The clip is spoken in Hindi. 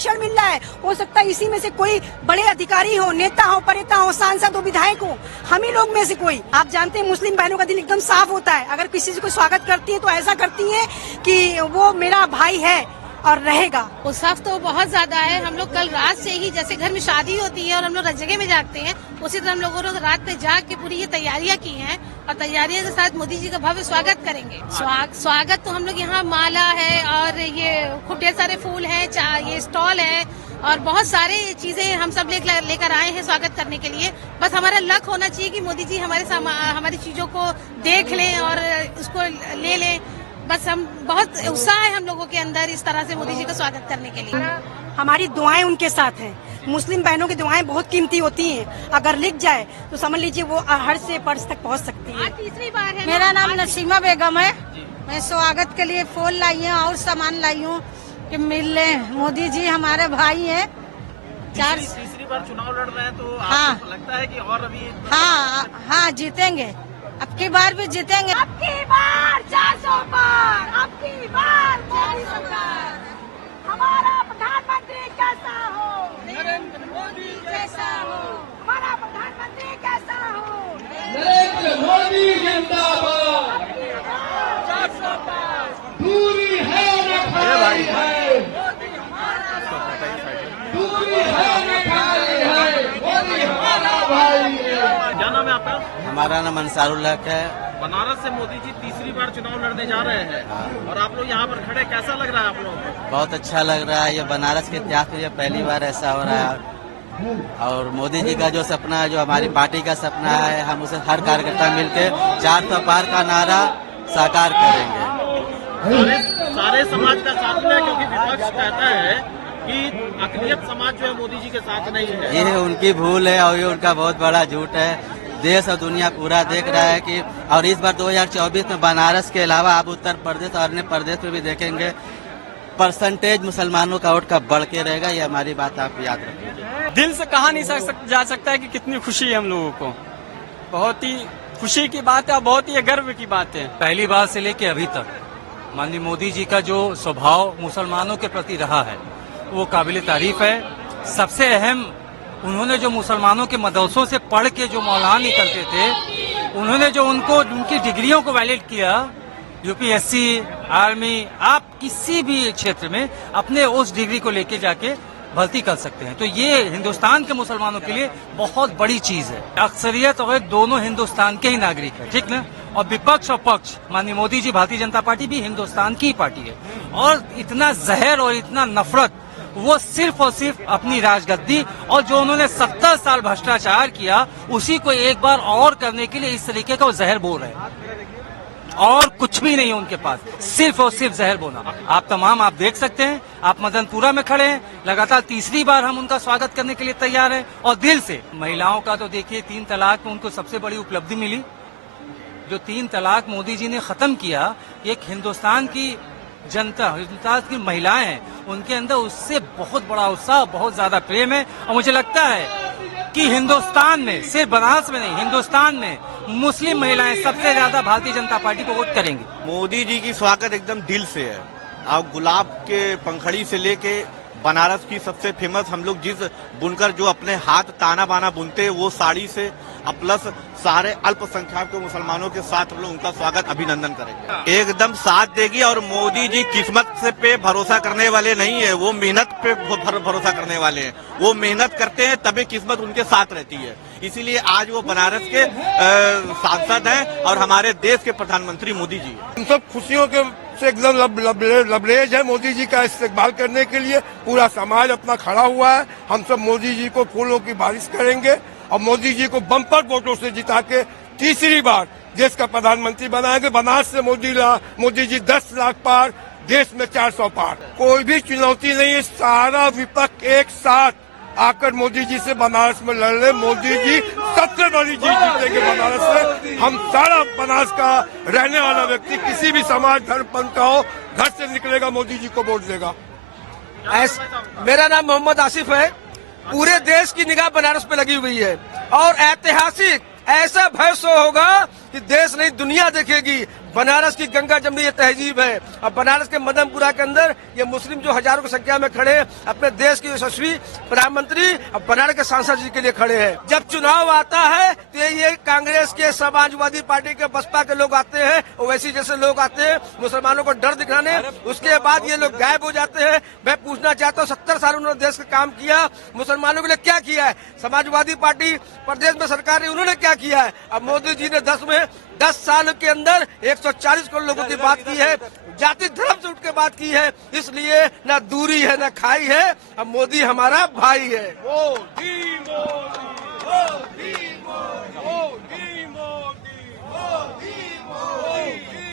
आरक्षण मिल रहा है, हो सकता है इसी में से कोई बड़े अधिकारी हो, नेता हो, परिता हो, सांसद हो, विधायक हो, हम ही लोग में से कोई। आप जानते हैं मुस्लिम बहनों का दिल एकदम साफ होता है, अगर किसी से कोई स्वागत करती है तो ऐसा करती है कि वो मेरा भाई है और रहेगा। उत्साह तो बहुत ज्यादा है। हम लोग कल रात से ही, जैसे घर में शादी होती है और हम लोग जगह में जागते हैं, उसी तरह हम लोगों ने रात में जाग के पूरी ये तैयारियां की हैं और तैयारियों के साथ मोदी जी का भव्य स्वागत करेंगे। स्वागत तो हम लोग यहाँ माला है और ये खूब ढेर सारे फूल है, ये स्टॉल है और बहुत सारे चीजें हम सब लेकर आए हैं स्वागत करने के लिए। बस हमारा लक होना चाहिए कि मोदी जी हमारी चीजों को देख लें और उसको ले लें। बस हम बहुत उत्साह है हम लोगों के अंदर इस तरह से मोदी जी का स्वागत करने के लिए। हमारी दुआएं उनके साथ हैं। मुस्लिम बहनों की दुआएं बहुत कीमती होती हैं, अगर लिख जाए तो समझ लीजिए वो हर से पर्स तक पहुंच सकती है। आज तीसरी बार है। मेरा नाम नसीमा बेगम है। मैं स्वागत के लिए फूल लाई हूँ और सामान लाई हूँ कि मिल ले। मोदी जी हमारे भाई हैं। तीसरी बार चुनाव लड़ रहे हैं तो हाँ, आपको लगता है कि और अभी हाँ जीतेंगे, अब की बार भी जीतेंगे। अब की बार 400 पार, अब की बार मोदी सरकार। हमारा प्रधानमंत्री कैसा हो? नरेंद्र मोदी जैसा हो। हमारा प्रधानमंत्री कैसा हो? नरेंद्र मोदी जिंदाबाद। 400 पार। दूरी है न खाली है, दूरी है न खाली है, मोदी हमारा भाई है। क्या नाम है आपका? हमारा नाम अंसारुल्लाह है। बनारस से मोदी जी तीसरी बार चुनाव लड़ने जा रहे हैं और आप लोग यहाँ पर खड़े, कैसा लग रहा है आप लोगों को? बहुत अच्छा लग रहा है। ये बनारस के इतिहास में ये पहली बार ऐसा हो रहा है और मोदी जी का जो सपना है, जो हमारी पार्टी का सपना है, हम उसे हर कार्यकर्ता मिलके 400 पार का नारा साकार करेंगे। सारे समाज का साथ में, क्योंकि विपक्ष कहता है कि अकलियत समाज जो है मोदी जी के साथ नहीं है। ये उनकी भूल है और ये उनका बहुत बड़ा झूठ है। देश और दुनिया पूरा देख रहा है कि और इस बार 2024 में बनारस के अलावा आप उत्तर प्रदेश और अन्य प्रदेश में भी देखेंगे परसेंटेज मुसलमानों का वोट का बढ़ के रहेगा। ये हमारी बात आप याद रखिए। दिल से कहा नहीं जा सकता है कि कितनी खुशी है हम लोगों को। बहुत ही खुशी की बात है और बहुत ही गर्व की बात है। पहली बार से लेके अभी तक माननीय मोदी जी का जो स्वभाव मुसलमानों के प्रति रहा है वो काबिल तारीफ है। सबसे अहम, उन्होंने जो मुसलमानों के मदरसों से पढ़ के जो मौलाना निकलते थे, उन्होंने जो उनकी डिग्रियों को वैलिड किया, यूपीएससी, आर्मी, आप किसी भी क्षेत्र में अपने उस डिग्री को लेके जाके भर्ती कर सकते हैं। तो ये हिंदुस्तान के मुसलमानों के लिए बहुत बड़ी चीज है। अक्सरियत और दोनों हिंदुस्तान के ही नागरिक है, ठीक ना। और विपक्ष और पक्ष, माननीय मोदी जी, भारतीय जनता पार्टी भी हिंदुस्तान की ही पार्टी है। और इतना जहर और इतना नफरत वो सिर्फ और सिर्फ अपनी राजगद्दी और जो उन्होंने 70 साल भ्रष्टाचार किया उसी को एक बार और करने के लिए इस तरीके का वो जहर बोल रहे हैं और कुछ भी नहीं है उनके पास, सिर्फ और सिर्फ जहर बोना। आप तमाम आप देख सकते हैं, आप मदनपुरा में खड़े हैं, लगातार तीसरी बार हम उनका स्वागत करने के लिए तैयार हैं और दिल से। महिलाओं का तो देखिए 3 तलाक में उनको सबसे बड़ी उपलब्धि मिली। जो 3 तलाक मोदी जी ने खत्म किया, एक हिंदुस्तान की जनता, हिंदुस्तान की महिलाएं हैं, उनके अंदर उससे बहुत बड़ा उत्साह, बहुत ज्यादा प्रेम है। और मुझे लगता है कि हिंदुस्तान में, सिर्फ बनारस में नहीं, हिंदुस्तान में मुस्लिम महिलाएं सबसे ज्यादा भारतीय जनता पार्टी को वोट करेंगी। मोदी जी की स्वागत एकदम दिल से है। आप गुलाब के पंखड़ी से लेके बनारस की सबसे फेमस, हम लोग जिस बुनकर जो अपने हाथ ताना बाना बुनते हैं, वो साड़ी से प्लस सारे अल्पसंख्यक मुसलमानों के साथ हम लोग उनका स्वागत अभिनंदन करेंगे। एकदम साथ देगी और मोदी जी किस्मत से पे भरोसा करने वाले नहीं है, वो मेहनत पे भरोसा करने वाले हैं। वो मेहनत करते हैं तभी किस्मत उनके साथ रहती है। इसीलिए आज वो बनारस के सांसद हैं और हमारे देश के प्रधानमंत्री मोदी जी। हम सब खुशियों के से एकदम लबरेज है मोदी जी का इस्तेमाल करने के लिए। पूरा समाज अपना खड़ा हुआ है। हम सब मोदी जी को फूलों की बारिश करेंगे और मोदी जी को बम्पर वोटों से जिता के तीसरी बार देश का प्रधानमंत्री बनाएंगे। बनारस से मोदी जी 10 लाख पार, देश में 400 पार। कोई भी चुनौती नहीं है, सारा विपक्ष एक साथ आकर मोदी जी से बनारस में लड़ रहे। मोदी जी सबसे बड़ी जीत जीतेंगे बनारस से। हम सारा बनारस का रहने वाला व्यक्ति, किसी भी समाज धर्म पंथ का हो, घर से निकलेगा मोदी जी को वोट देगा। मेरा नाम मोहम्मद आसिफ है। पूरे देश की निगाह बनारस पे लगी हुई है और ऐतिहासिक ऐसा भविष्य होगा कि देश नहीं दुनिया देखेगी। बनारस की गंगा जमनी ये तहजीब है। अब बनारस के मदनपुरा के अंदर ये मुस्लिम जो हजारों की संख्या में खड़े हैं, अपने देश के यशस्वी प्रधानमंत्री अब बनारस के सांसद जी के लिए खड़े हैं। जब चुनाव आता है तो ये कांग्रेस के, समाजवादी पार्टी के, बसपा के लोग आते हैं, ओवैसी जैसे लोग आते हैं मुसलमानों को डर दिखाने, उसके बाद ये लोग गायब हो जाते हैं। मैं पूछना चाहता हूँ 70 साल उन्होंने देश का काम किया, मुसलमानों के लिए क्या किया है? समाजवादी पार्टी प्रदेश में सरकार ने उन्होंने क्या किया है? अब मोदी जी ने 10 साल के अंदर 140 करोड़ लोगों की बात की है, जाति धर्म से उठ के बात की है, इसलिए न दूरी है न खाई है। अब मोदी हमारा भाई है। मोदी मोदी मोदी मोदी मोदी मोदी मोदी